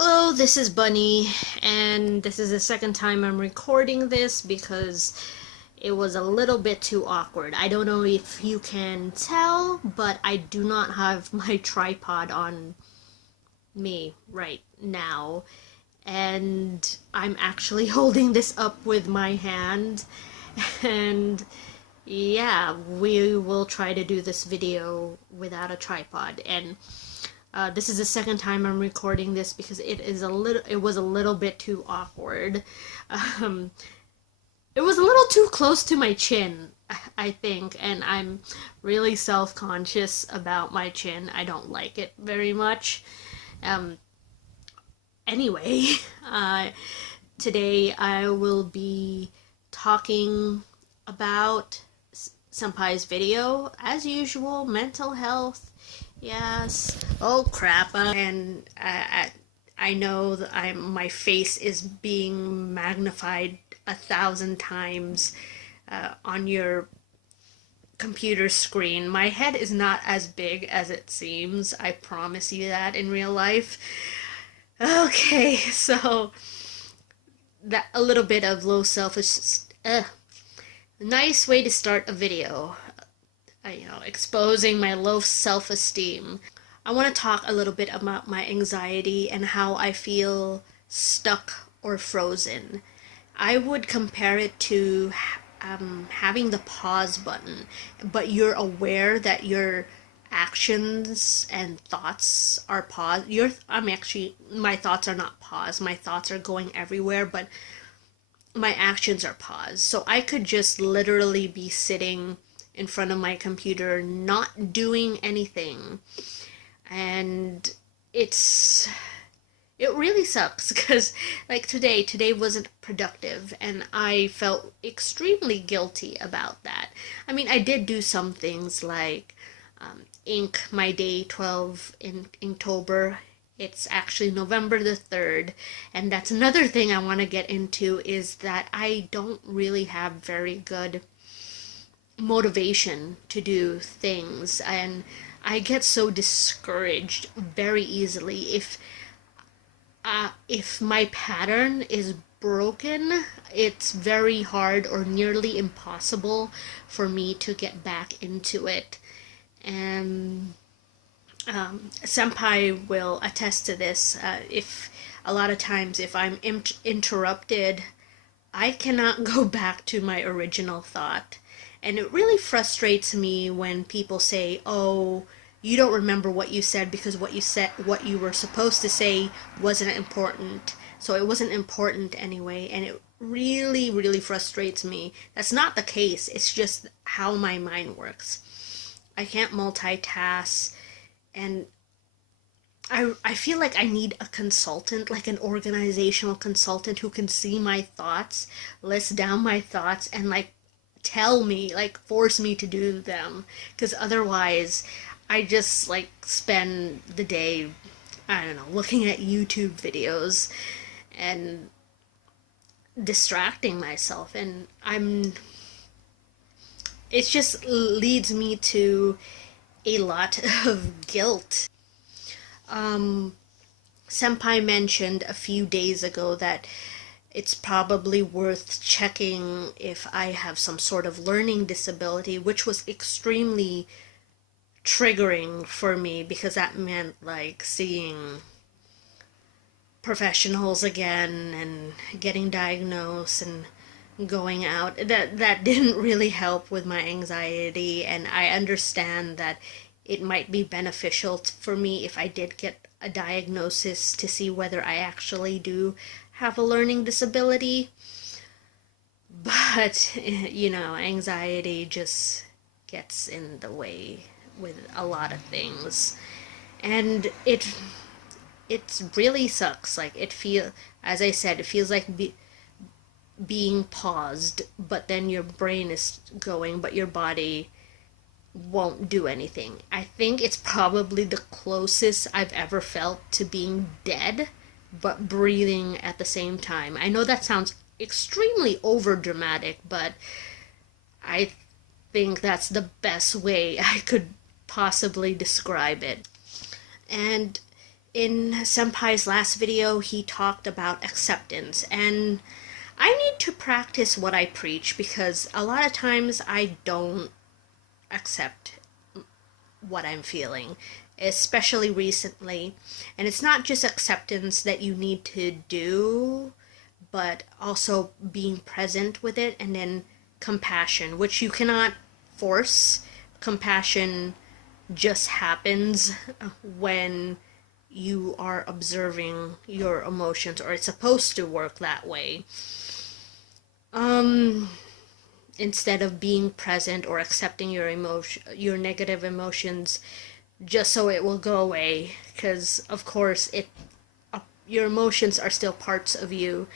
Hello, this is Bunny, and this is the second time I'm recording this because it was a little bit too awkward. I don't know if you can tell, but I do not have my tripod on me right now, and I'm actually holding this up with my hand, and yeah, we will try to do this video without a tripod, and this is the second time I'm recording this because it was a little bit too awkward. Um, it was a little too close to my chin, I think, and I'm really self-conscious about my chin. I don't like it very much. Um, anyway, uh, today I will be talking about Senpai's video, as usual, mental health. Yes. Oh crap! And I know that my face is being magnified 1,000 times on your computer screen. My head is not as big as it seems. I promise you that in real life. Okay, so that a little bit of low self-esteem. Nice way to start a video. Exposing my low self-esteem. I want to talk a little bit about my anxiety and how I feel stuck or frozen. I would compare it to having the pause button, but you're aware that your actions and thoughts are paused. My thoughts are not paused. My thoughts are going everywhere, but my actions are paused. So I could just literally be sitting in front of my computer not doing anything, and it really sucks because like today wasn't productive and I felt extremely guilty about that. I mean, I did do some things like ink my day 12 in Inktober. It's actually November the 3rd, and that's another thing I want to get into, is that I don't really have very good motivation to do things, and I get so discouraged very easily if my pattern is broken. It's very hard or nearly impossible for me to get back into it. And Senpai will attest to this. If a lot of times if I'm interrupted, I cannot go back to my original thought. And it really frustrates me when people say, "Oh, you don't remember what you said because what you were supposed to say wasn't important. So it wasn't important anyway." And it really, really frustrates me. That's not the case. It's just how my mind works. I can't multitask, and I feel like I need a consultant, like an organizational consultant who can see my thoughts, list down my thoughts, and like tell me, like force me to do them. Because otherwise, I just like spend the day, I don't know, looking at YouTube videos and distracting myself. And it just leads me to a lot of guilt. Senpai mentioned a few days ago that it's probably worth checking if I have some sort of learning disability, which was extremely triggering for me because that meant like seeing professionals again and getting diagnosed and going out. That didn't really help with my anxiety, and I understand that it might be beneficial for me if I did get a diagnosis to see whether I actually do have a learning disability. But anxiety just gets in the way with a lot of things, and it really sucks. Like as I said, it feels like being paused, but then your brain is going, but your body won't do anything. I think it's probably the closest I've ever felt to being dead, but breathing at the same time. I know that sounds extremely over dramatic, but I think that's the best way I could possibly describe it. And In Senpai's last video, he talked about acceptance, and I need to practice what I preach because a lot of times I don't accept what I'm feeling, especially recently. And it's not just acceptance that you need to do, but also being present with it, and then compassion, which you cannot force. Compassion just happens when you are observing your emotions, or it's supposed to work that way. Instead of being present or accepting your negative emotions just so it will go away, because of course your emotions are still parts of you,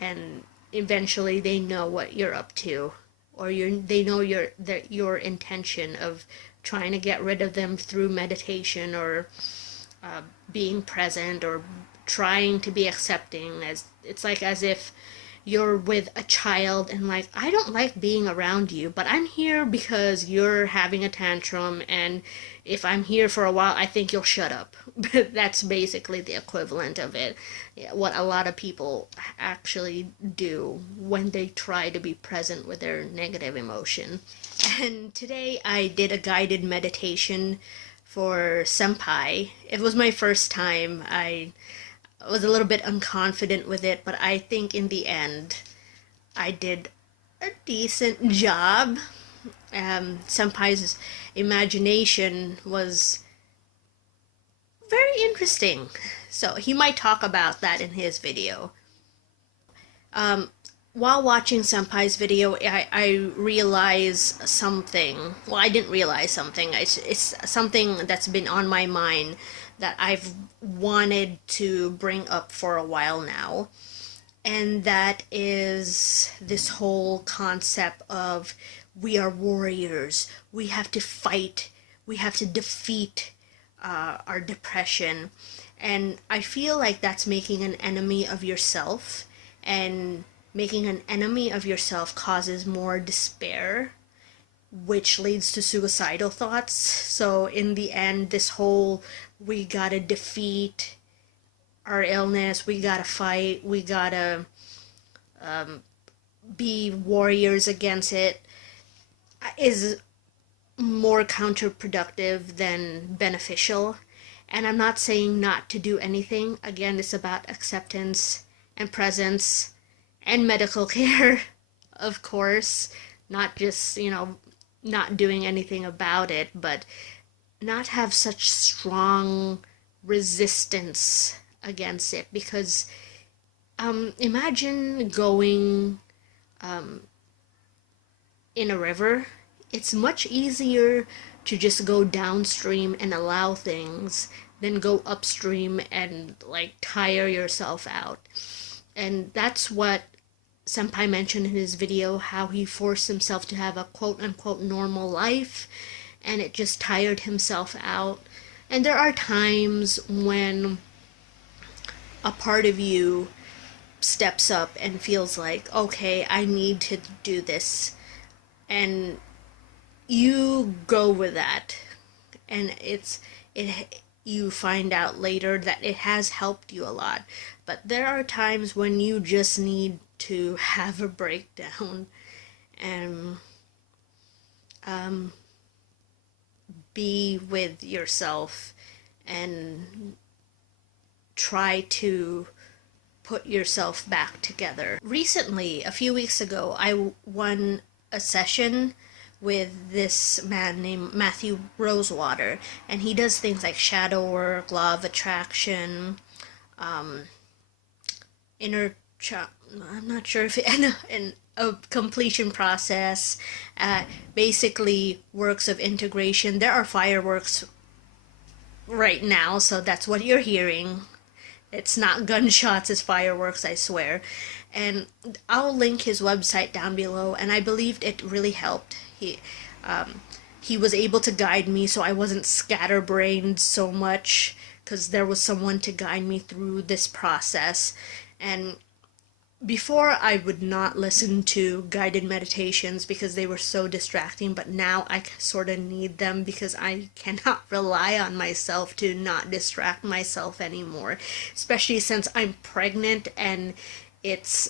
and eventually they know what you're up to, or they know your intention of trying to get rid of them through meditation, or being present, or trying to be accepting. As it's like as if you're with a child and like, I don't like being around you, but I'm here because you're having a tantrum, and if I'm here for a while I think you'll shut up. That's basically the equivalent of it. Yeah, what a lot of people actually do when they try to be present with their negative emotion. And today I did a guided meditation for Senpai. It was my first time. I was a little bit unconfident with it, but I think in the end I did a decent job. Senpai's imagination was very interesting, so he might talk about that in his video. While watching Senpai's video, I realized something. Well, I didn't realize something. It's something that's been on my mind that I've wanted to bring up for a while now. And that is this whole concept of we are warriors. We have to fight. We have to defeat our depression. And I feel like that's making an enemy of yourself, and making an enemy of yourself causes more despair, which leads to suicidal thoughts. So in the end, this whole we gotta defeat our illness, we gotta fight, we gotta be warriors against it, is more counterproductive than beneficial. And I'm not saying not to do anything. Again, it's about acceptance and presence and medical care, of course. Not just, not doing anything about it, but not have such strong resistance against it. Because imagine going in a river. It's much easier to just go downstream and allow things than go upstream and like tire yourself out. And that's what Senpai mentioned in his video, how he forced himself to have a quote-unquote normal life, and it just tired himself out. And there are times when a part of you steps up and feels like, okay, I need to do this, and you go with that, and you find out later that it has helped you a lot. But there are times when you just need to have a breakdown and be with yourself and try to put yourself back together. Recently, a few weeks ago, I won a session with this man named Matthew Rosewater, and he does things like shadow work, law of attraction, I'm not sure if in a completion process, basically works of integration. There are fireworks right now, so that's what you're hearing. It's not gunshots, it's fireworks, I swear. And I'll link his website down below, and I believed it really helped. He was able to guide me so I wasn't scatterbrained so much, because there was someone to guide me through this process. And before I would not listen to guided meditations because they were so distracting, but now I sort of need them because I cannot rely on myself to not distract myself anymore, especially since I'm pregnant and it's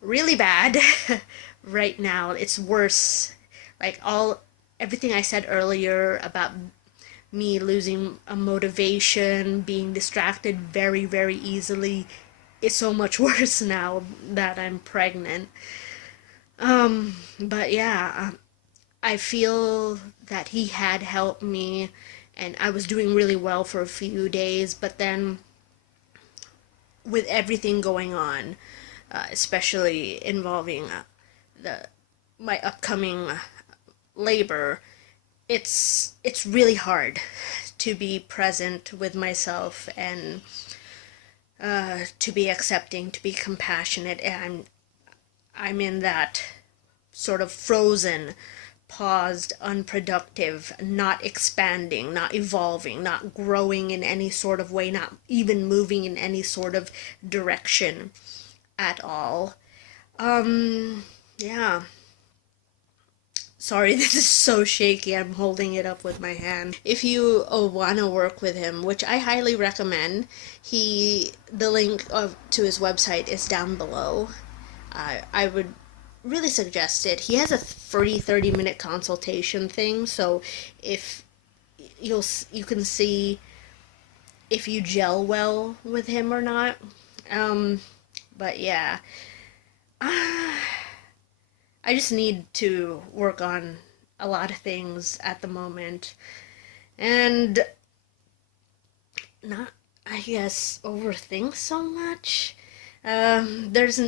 really bad right now. It's worse. Like everything I said earlier about me losing a motivation, being distracted very, very easily, is so much worse now that I'm pregnant. But yeah, I feel that he had helped me and I was doing really well for a few days, but then with everything going on, especially involving the my upcoming labor, it's really hard to be present with myself and to be accepting, to be compassionate. And I'm in that sort of frozen, paused, unproductive, not expanding, not evolving, not growing in any sort of way, not even moving in any sort of direction at all. Yeah. Sorry, this is so shaky. I'm holding it up with my hand. If you want to work with him, which I highly recommend, the link to his website is down below. I would really suggest it. He has a free 30-minute consultation thing, so if you can see if you gel well with him or not. But yeah. I just need to work on a lot of things at the moment and not, I guess, overthink so much. There's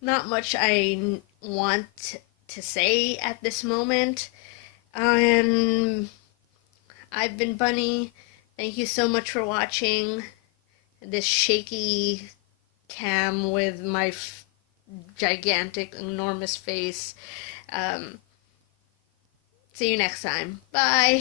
not much I want to say at this moment. And I've been Bunny. Thank you so much for watching this shaky cam with my gigantic, enormous face. See you next time. Bye.